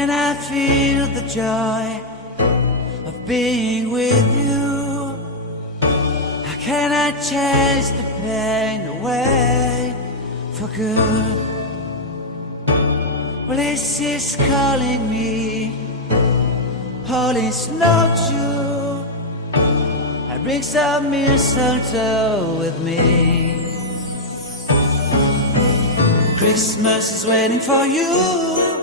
And I feel the joy of being with you. How can I chase the pain away for good? Well, this is calling me. All is not true. I bring some mistletoe with me. Christmas is waiting for you.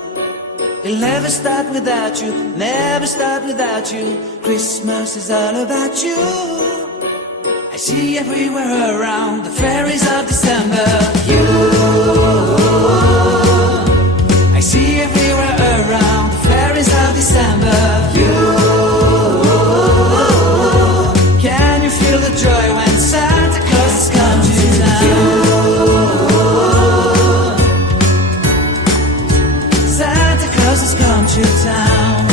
It'll never start without you, never start without you. Christmas is all about you. I see everywhere around the fairies of December. You, I see everywhere around the fairies of December. You, can you feel the joy when Santa Claus has come to town? Santa Claus has come to town.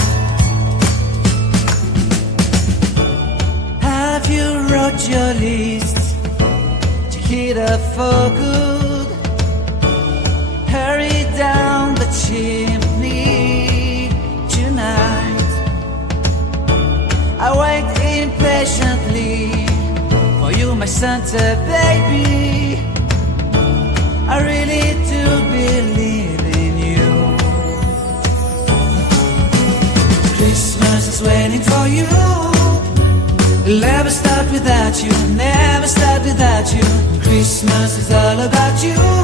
Have you wrote your list to hit up for good? Hurry down the chimney tonight. I wait impatiently for you, my Santa baby. I really do believe in you. Christmas is waiting for you. It'll never start without you, never start without you. Christmas is all about you.